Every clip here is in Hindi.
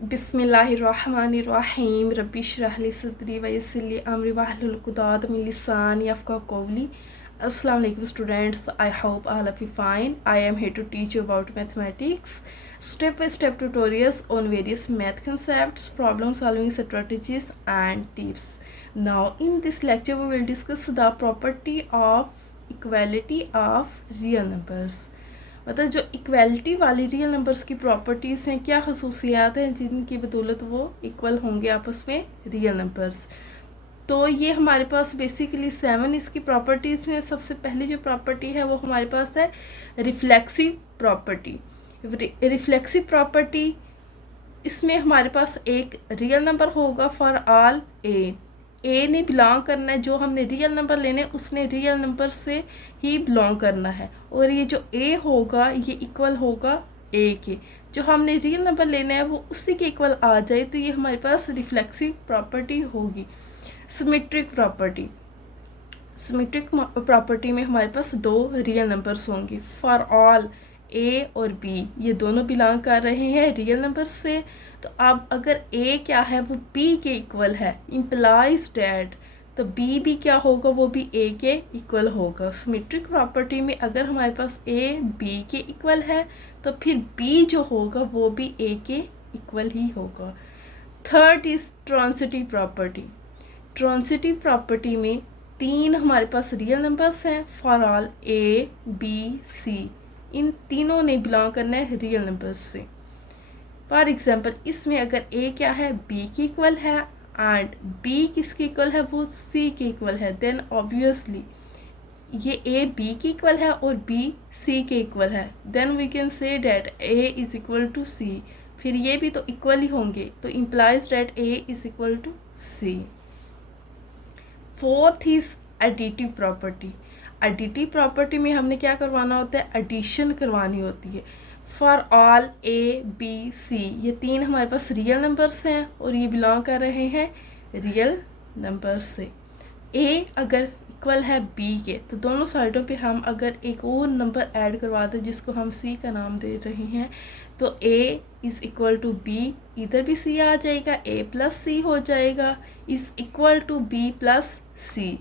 बिस्मिल्लाहिर्रहमानिर्रहीम रब्बी इश्रह ली सदरी व यस्सिर ली अमरी वाहलुल उक़दत मिन लिसानी यफ़क़हू क़ौली। Assalamu alaikum students, I hope all of you fine. I am here to teach you about mathematics, step by step tutorials on various math concepts, problem solving strategies and tips. Now in this lecture we will discuss the property of equality of real numbers. मतलब जो इक्वलिटी वाली रियल नंबर्स की प्रॉपर्टीज़ हैं, क्या खसूसियात हैं जिनकी बदौलत वो इक्वल होंगे आपस में रियल नंबर्स। तो ये हमारे पास बेसिकली 7 इसकी प्रॉपर्टीज़ हैं। सबसे पहली जो प्रॉपर्टी है वो हमारे पास है रिफ्लेक्सिव प्रॉपर्टी। रिफ्लेक्सिव प्रॉपर्टी, इसमें हमारे पास एक रियल नंबर होगा फॉर ऑल ए ने बिलोंग करना है, जो हमने रियल नंबर लेने उसने रियल नंबर से ही बिलोंग करना है, और ये जो ए होगा ये इक्वल होगा ए के। जो हमने रियल नंबर लेना है वो उसी के इक्वल आ जाए तो ये हमारे पास रिफ्लेक्सिव प्रॉपर्टी होगी। सिमेट्रिक प्रॉपर्टी, सिमेट्रिक प्रॉपर्टी में हमारे पास दो रियल नंबर्स होंगे फॉर ऑल ए और बी, ये दोनों बिलोंग कर रहे हैं रियल नंबर से। तो अब अगर ए क्या है वो बी के इक्वल है, इम्प्लाइज डैट, तो बी भी क्या होगा वो भी ए के इक्वल होगा। सिमेट्रिक प्रॉपर्टी में अगर हमारे पास ए बी के इक्वल है तो फिर बी जो होगा वो भी ए के इक्वल ही होगा। Third is transitive property. Transitive property में तीन हमारे पास रियल नंबर्स हैं for all A B C, इन तीनों ने बिलोंग करना है रियल नंबर्स से। फॉर एग्जांपल इसमें अगर ए क्या है बी के इक्वल है एंड बी किसके इक्वल है वो सी के इक्वल है, देन ऑब्वियसली ये ए बी के इक्वल है और बी सी के इक्वल है, then we can say that A is equal to C. फिर ये भी तो इक्वल ही होंगे, तो implies that A is equal to C. Fourth is additive property. Additive property में हमने क्या करवाना होता है, एडिशन करवानी होती है for all A B C, ये तीन हमारे पास रियल नंबर्स हैं और ये बिलोंग कर रहे हैं रियल नंबर्स से। ए अगर इक्वल है बी के तो दोनों साइडों पे हम अगर एक और नंबर ऐड करवा दें जिसको हम सी का नाम दे रहे हैं, तो A is equal to B, इधर भी सी आ जाएगा, ए प्लस सी हो जाएगा, is equal to B plus C.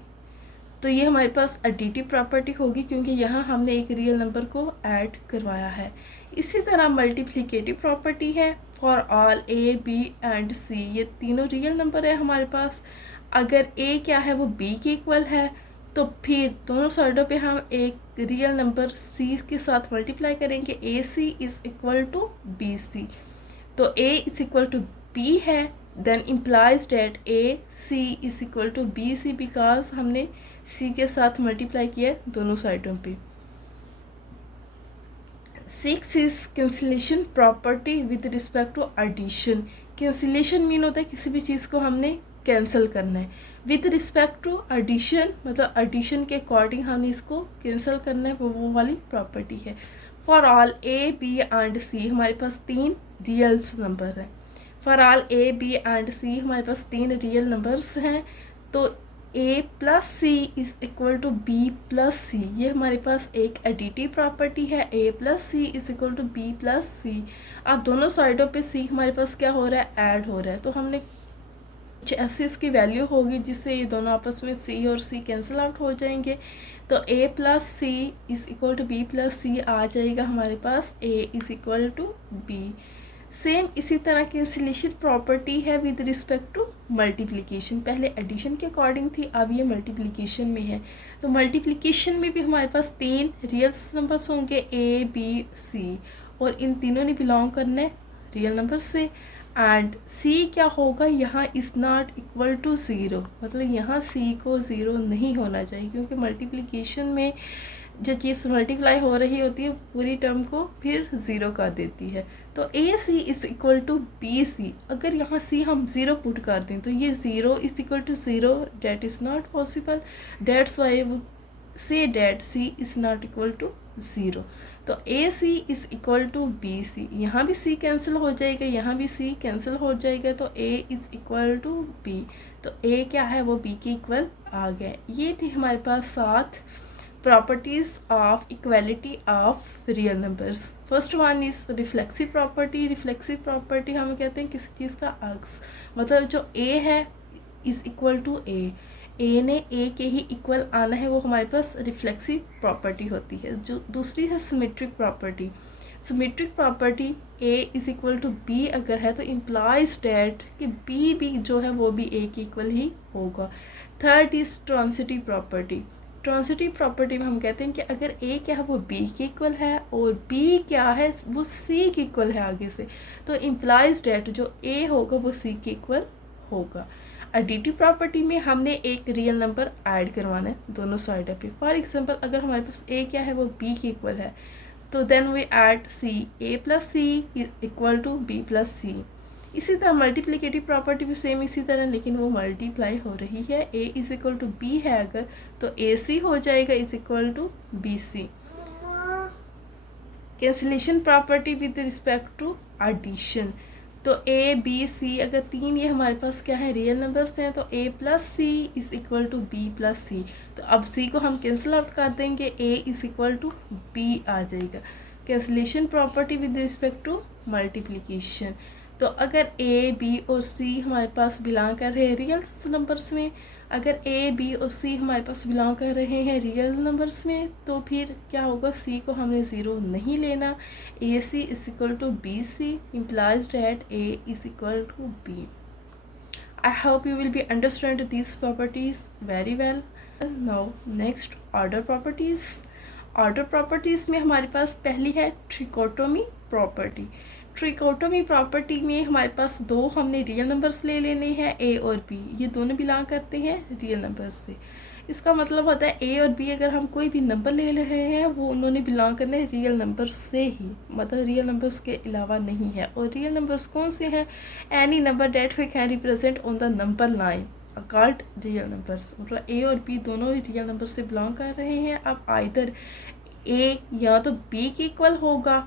तो ये हमारे पास एडिटिव प्रॉपर्टी होगी क्योंकि यहाँ हमने एक रियल नंबर को ऐड करवाया है। इसी तरह मल्टीप्लिकेटिव प्रॉपर्टी है for all A B and C, ये तीनों रियल नंबर है हमारे पास। अगर ए क्या है वो बी के इक्वल है तो फिर दोनों साइडों पे हम एक रियल नंबर सी के साथ मल्टीप्लाई करेंगे, A C is equal to B C. तो A is equal to B है, then implies that A C is equal to B C, because हमने सी के साथ मल्टीप्लाई किया दोनों साइडों पे। Six is cancellation property with respect to addition. Cancellation mean होता है किसी भी चीज़ को हमने कैंसिल करना है, विद रिस्पेक्ट टू एडिशन मतलब एडिशन के अकॉर्डिंग हमने इसको कैंसिल करना है, वो वाली प्रॉपर्टी है। For all A B and C हमारे पास तीन रियल नंबर हैं। For all A B and C हमारे पास तीन रियल नंबर्स हैं, तो A plus C is equal to B plus C, ये हमारे पास एक एडिटिव प्रॉपर्टी है। A plus C is equal to B plus सी। अब दोनों साइडों पे सी हमारे पास क्या हो रहा है, ऐड हो रहा है, तो हमने कुछ ऐसी इसकी वैल्यू होगी जिससे ये दोनों आपस में सी और सी कैंसिल आउट हो जाएंगे। तो A plus C is equal to B plus C आ जाएगा हमारे पास, A is equal to B. Same इसी तरह कैंसिलेशन प्रॉपर्टी है विद रिस्पेक्ट टू मल्टीप्लिकेशन। पहले एडिशन के अकॉर्डिंग थी, अब ये मल्टीप्लिकेशन में है। तो मल्टीप्लिकेशन में भी हमारे पास तीन रियल नंबर्स होंगे ए बी सी, और इन तीनों ने बिलोंग करना है रियल नंबर से। एंड सी क्या होगा, यहाँ is not equal to zero, मतलब यहाँ सी को ज़ीरो नहीं होना चाहिए क्योंकि मल्टीप्लिकेशन में जो चीज़ मल्टीप्लाई हो रही होती है पूरी टर्म को फिर ज़ीरो कर देती है। तो A C is equal to B C, अगर यहाँ सी हम ज़ीरो पुट कर दें तो ये zero is equal to zero, that is not possible, that's why we say that C is not equal to zero. तो A C is equal to B C, यहाँ भी सी कैंसिल हो जाएगा, यहाँ भी सी कैंसिल हो जाएगा, तो A is equal to B. तो ए क्या है वो बी के इक्वल आ गया। ये थी हमारे पास 7 properties of equality of real numbers. First one is reflexive property. Reflexive property हम कहते हैं किसी चीज़ का अक्स, मतलब जो a है इज़ इक्वल टू a ने a के ही इक्वल आना है, वो हमारे पास रिफ्लेक्सिव प्रॉपर्टी होती है. जो दूसरी है symmetric property. Symmetric property a is equal to b अगर है तो इम्प्लाइज डैट कि b भी जो है वो भी a के इक्वल ही होगा. Third is transitive property. Transitive property में हम कहते हैं कि अगर a क्या है वो b के इक्वल है और b क्या है वो c के इक्वल है आगे से, तो इम्प्लाइज डैट जो a होगा वो c के इक्वल होगा. एडिटिव प्रॉपर्टी में हमने एक रियल नंबर ऐड करवाना है दोनों साइड पे. फॉर एग्जांपल अगर हमारे पास a क्या है वो b के इक्वल है, तो then we add c. a plus c is equal to b plus c. इसी तरह मल्टीप्लिकेटिव प्रॉपर्टी भी सेम इसी तरह, लेकिन वो मल्टीप्लाई हो रही है. a is equal to b है अगर, तो ac हो जाएगा is equal to bc. Cancellation property with respect to addition. तो a b c अगर तीन ये हमारे पास क्या है रियल नंबर्स हैं, तो a plus C is equal to b plus C. तो अब c को हम कैंसिल आउट कर देंगे, a is equal to b आ जाएगा. Cancellation property with respect to multiplication. तो अगर a b और c हमारे पास बिलोंग कर रहे हैं रियल नंबर्स में, अगर a b और c हमारे पास बिलोंग कर रहे हैं रियल नंबर्स में, तो फिर क्या होगा, c को हमने ज़ीरो नहीं लेना. ac is equal to B C implies that a is equal to b. I hope you will be understand these properties very well. Now next order properties. Order properties में हमारे पास पहली है ट्रिकोटोमी प्रॉपर्टी. ट्रिकोटोमी प्रॉपर्टी में हमारे पास दो हमने रियल नंबर्स ले लेने हैं, a और b. ये दोनों बिलोंग करते हैं रियल नंबर्स से. इसका मतलब होता है a और b अगर हम कोई भी नंबर ले रहे हैं वो उन्होंने बिलोंग करने रियल नंबर्स से ही, मतलब रियल नंबर्स के अलावा नहीं है. और रियल नंबर्स कौन से हैं? Any number that we can represent on the number line called real numbers. मतलब a और b दोनों ही रियल नंबर से बिलोंग कर रहे हैं. अब आइदर a या तो b के इक्वल होगा,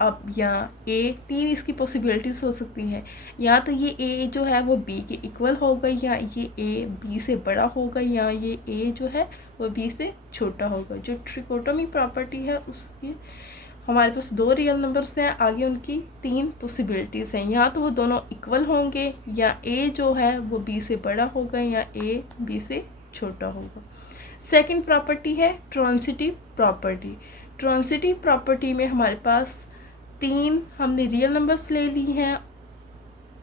अब यहाँ a तीन इसकी पॉसिबिलिटीज़ हो सकती हैं. या तो ये a जो है वो b के इक्वल होगा, या ये a b से बड़ा होगा, या ये a जो है वो b से छोटा होगा. जो ट्रिकोटोमी प्रॉपर्टी है उसकी हमारे पास दो रियल नंबर्स हैं, आगे उनकी तीन पॉसिबिलिटीज़ हैं. या तो वो दोनों इक्वल होंगे, या a जो है वो b से बड़ा होगा, या a b से छोटा होगा. सेकंड प्रॉपर्टी है ट्रांसिटिव प्रॉपर्टी. ट्रांसिटिव प्रॉपर्टी में हमारे पास तीन हमने रियल नंबर्स ले ली हैं,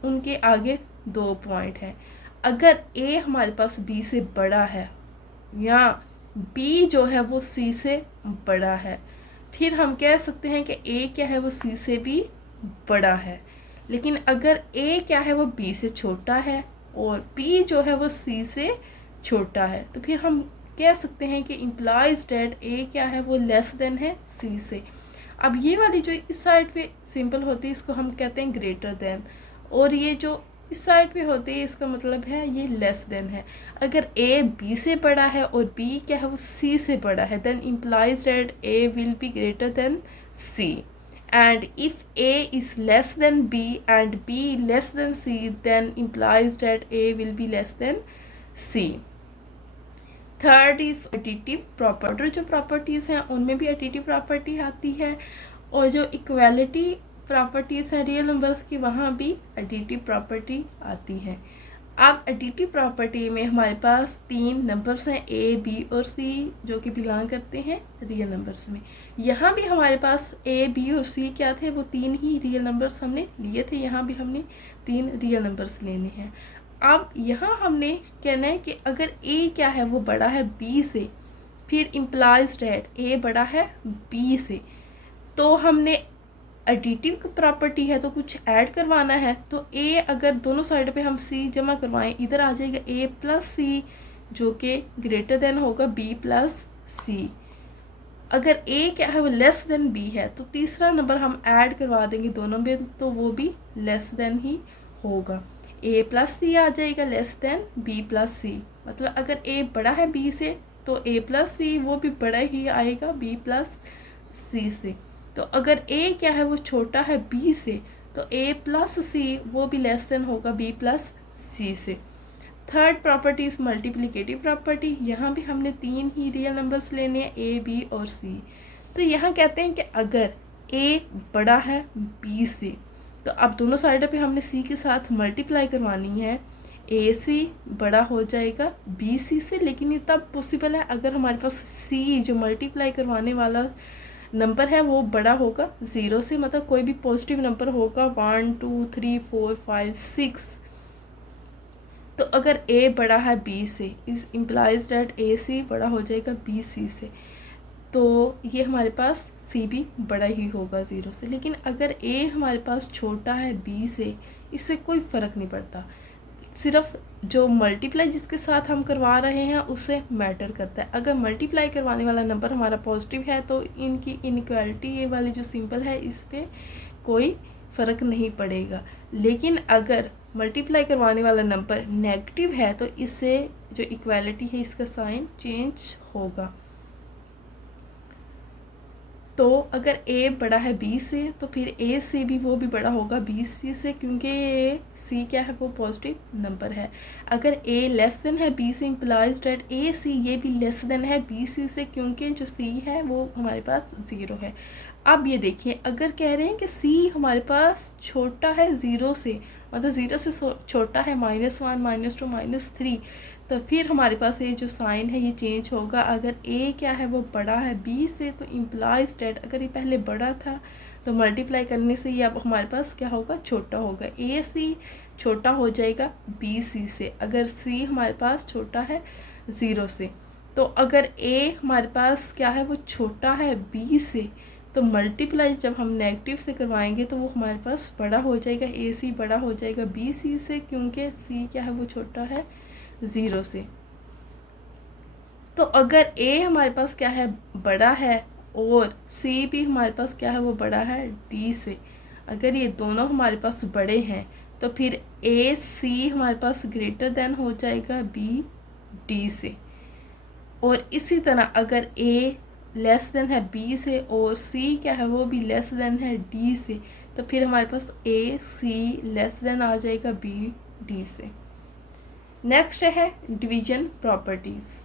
उनके आगे दो पॉइंट हैं. अगर a हमारे पास b से बड़ा है, या b जो है वो c से बड़ा है, फिर हम कह सकते हैं कि a क्या है वो c से भी बड़ा है. लेकिन अगर a क्या है वो b से छोटा है और b जो है वो c से छोटा है, तो फिर हम कह सकते हैं कि इम्प्लाइज डैट a क्या है वो लेस देन है c से. अब ये वाली जो इस साइड पे सिंपल होती है इसको हम कहते हैं ग्रेटर देन, और ये जो इस साइड पे होती है इसका मतलब है ये लेस देन है. अगर a b से बड़ा है और b क्या है वो c से बड़ा है, then implies that a will be greater than c. And if a is less than b and b less than c, then implies that a will be less than c. Third is additive property. जो प्रॉपर्टीज़ हैं उनमें भी एडिटिव प्रॉपर्टी आती है, और जो इक्वालिटी प्रॉपर्टीज़ हैं रियल नंबर्स की वहाँ भी एडिटिव प्रॉपर्टी आती है. अब एडिटिव प्रॉपर्टी में हमारे पास तीन नंबर्स हैं a b और c जो कि बिलोंग करते हैं रियल नंबर्स में. यहाँ भी हमारे पास a b और c क्या थे, वो तीन ही रियल नंबर्स हमने लिए थे. यहाँ भी हमने तीन रियल नंबर्स लेने हैं. अब यहाँ हमने कहना है कि अगर a क्या है वो बड़ा है b से, फिर इम्प्लाइज डैट a बड़ा है b से, तो हमने एडिटिव प्रॉपर्टी है तो कुछ ऐड करवाना है. तो a अगर दोनों साइड पे हम c जमा करवाएं, इधर आ जाएगा a प्लस c जो कि ग्रेटर देन होगा b प्लस c. अगर a क्या है वो लेस देन b है, तो तीसरा नंबर हम ऐड करवा देंगे दोनों में, तो वो भी लेस देन ही होगा. a प्लस सी आ जाएगा लेस देन b प्लस सी. मतलब अगर a बड़ा है b से तो a प्लस सी वो भी बड़ा ही आएगा b प्लस सी से. तो अगर a क्या है वो छोटा है b से, तो a प्लस सी वो भी लेस देन होगा b प्लस सी से. Third property is multiplicative property. यहाँ भी हमने 3 ही रियल नंबर्स लेने हैं, ए, बी और सी। तो यहाँ कहते हैं कि अगर ए बड़ा है बी से, तो अब दोनों साइडों पे हमने सी के साथ मल्टीप्लाई करवानी है। ए सी बड़ा हो जाएगा बी सी से, लेकिन ये तब पॉसिबल है अगर हमारे पास सी जो मल्टीप्लाई करवाने वाला नंबर है वो बड़ा होगा 0 से, मतलब कोई भी पॉजिटिव नंबर होगा 1 2 3 4 5 6। तो अगर a बड़ा है b से, इज इम्प्लाइज डैट ए सी बड़ा हो जाएगा b सी से, तो ये हमारे पास c भी बड़ा ही होगा 0 से। लेकिन अगर a हमारे पास छोटा है b से, इससे कोई फ़र्क नहीं पड़ता, सिर्फ जो मल्टीप्लाई जिसके साथ हम करवा रहे हैं उससे मैटर करता है। अगर मल्टीप्लाई करवाने वाला नंबर हमारा पॉजिटिव है तो इनकी इनइक्वालिटी ये वाली जो सिंबल है इस पर कोई फ़र्क नहीं पड़ेगा। लेकिन अगर मल्टीप्लाई करवाने वाला नंबर नेगेटिव है तो इससे जो इक्वालिटी है इसका साइन चेंज होगा। तो अगर a बड़ा है b से तो फिर a से भी वो भी बड़ा होगा b c से, क्योंकि c क्या है वो पॉजिटिव नंबर है। अगर a लेस देन है b से, इम्प्लाइज डैट a c ये भी लेस देन है b c से, क्योंकि जो c है वो हमारे पास 0 है। अब ये देखिए, अगर कह रहे हैं कि c हमारे पास छोटा है 0 से, मतलब 0 से छोटा है -1 -2 -3, तो फिर हमारे पास ये जो साइन है ये चेंज होगा। अगर a क्या है वो बड़ा है b से, तो इम्प्लाइज डैट अगर ये पहले बड़ा था तो मल्टीप्लाई करने से ये अब हमारे पास क्या होगा, छोटा होगा। a c छोटा हो जाएगा b c से, अगर c हमारे पास छोटा है 0 से। तो अगर a हमारे पास क्या है वो छोटा है b से, तो मल्टीप्लाई जब हम नेगेटिव से करवाएंगे तो वो हमारे पास बड़ा हो जाएगा, ए सी बड़ा हो जाएगा बी सी से, क्योंकि सी क्या है वो छोटा है 0 से। तो अगर ए हमारे पास क्या है बड़ा है और सी भी हमारे पास क्या है वो बड़ा है डी से, अगर ये दोनों हमारे पास बड़े हैं तो फिर ए सी हमारे पास ग्रेटर देन हो जाएगा बी डी से। और इसी तरह अगर ए लेस देन है बी से और सी क्या है वो भी लेस देन है डी से, तो फिर हमारे पास ए सी लेस देन आ जाएगा बी डी से। नेक्स्ट है डिवीजन प्रॉपर्टीज़।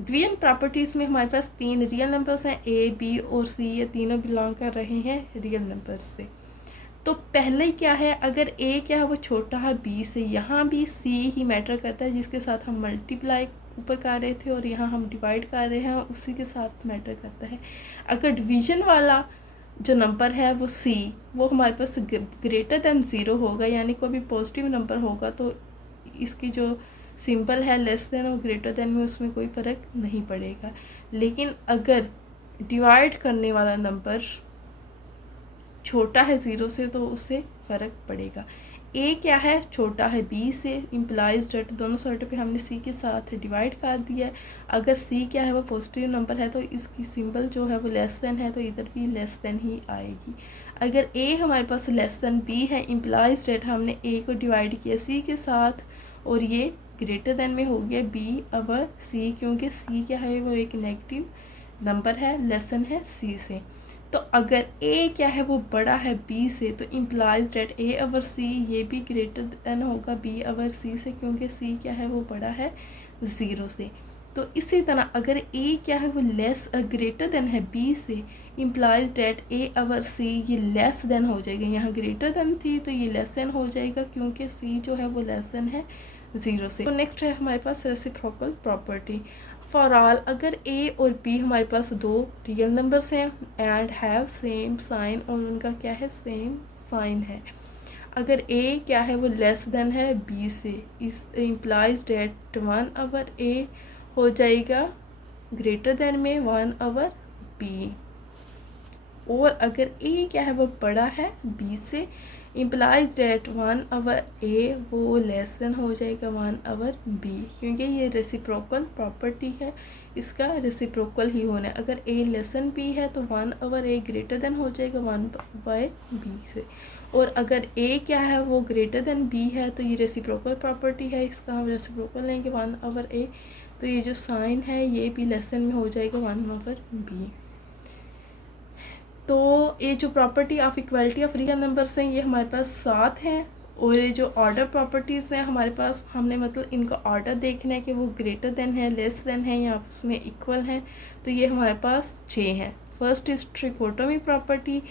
डिवीजन प्रॉपर्टीज़ में हमारे पास 3 रियल नंबर्स हैं, ए बी और सी, ये तीनों बिलोंग कर रहे हैं रियल नंबर्स से। तो पहले क्या है, अगर ए क्या है वो छोटा है बी से, यहाँ भी सी ही मैटर करता है जिसके साथ हम मल्टीप्लाई ऊपर कर रहे थे और यहाँ हम डिवाइड कर रहे हैं, उसी के साथ मैटर करता है। अगर डिवीज़न वाला जो नंबर है वो सी, वो हमारे पास ग्रेटर देन 0 होगा, यानी कोई भी पॉजिटिव नंबर होगा तो इसकी जो सिंबल है लेस देन और ग्रेटर देन में उसमें कोई फ़र्क नहीं पड़ेगा। लेकिन अगर डिवाइड करने वाला नंबर छोटा है 0 से तो उससे फ़र्क पड़ेगा। ए क्या है छोटा है बी से, इम्प्लाइज डेट दोनों साइडों पे हमने सी के साथ डिवाइड कर दिया है। अगर सी क्या है वो पॉजिटिव नंबर है तो इसकी सिंबल जो है वो लेस देन है, तो इधर भी लेस देन ही आएगी। अगर ए हमारे पास लेस देन बी है, इम्प्लाइज डेट हमने ए को डिवाइड किया सी के साथ और ये ग्रेटर देन में हो गया बी अवर सी, क्योंकि सी क्या है वो एक नेगेटिव नंबर है, लेसन है सी से। तो अगर ए क्या है वो बड़ा है बी से, तो इम्प्लाइज डेट ए अवर सी ये भी ग्रेटर देन होगा बी अवर सी से, क्योंकि सी क्या है वो बड़ा है 0 से। तो इसी तरह अगर ए क्या है वो ग्रेटर देन है बी से, इम्प्लाइज डेट ए अवर सी ये लेस देन हो जाएगा, यहाँ ग्रेटर देन थी तो ये लेस देन हो जाएगा, क्योंकि सी जो है वो लेस देन है 0 से। तो नेक्स्ट है हमारे पास रेसिप्रोकल प्रॉपर्टी। फॉर ऑल, अगर ए और बी हमारे पास 2 रियल नंबर्स हैं एंड हैव सेम साइन, और उनका क्या है सेम साइन है। अगर ए क्या है वो लेस देन है बी से, इस इम्प्लाइज डेट 1 अवर ए हो जाएगा ग्रेटर देन में 1 अवर बी। और अगर ए क्या है वो बड़ा है बी से, इम्प्लाइज डेट 1 अवर ए वो लेस देन हो जाएगा 1 अवर बी, क्योंकि ये रेसिप्रोकल प्रॉपर्टी है, इसका रेसिप्रोकल ही होना है। अगर ए लेसन बी है तो 1 अवर ए ग्रेटर देन हो जाएगा 1 बाय बी से। और अगर ए क्या है वो ग्रेटर देन बी है तो ये रेसिप्रोकल प्रॉपर्टी है, इसका हम रेसिप्रोकल लेंगे 1 अवर ए, तो ये जो साइन है ये भी लेसन में हो जाएगा 1 अवर बी। तो ये जो property of equality of real numbers हैं ये हमारे पास 7 हैं, और ये जो ऑर्डर प्रॉपर्टीज़ हैं हमारे पास, हमने मतलब इनका ऑर्डर देखना है कि वो ग्रेटर देन है, लेस देन है या उसमें इक्वल हैं। तो ये हमारे पास 6 हैं। First is trichotomy property.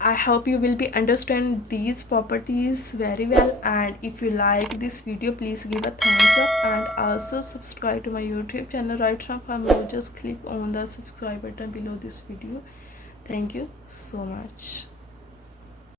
I hope you will be understand these properties very well, and if you like this video please give a thumbs up and also subscribe to my YouTube channel right now. From now just click on the subscribe button below this video. Thank you so much.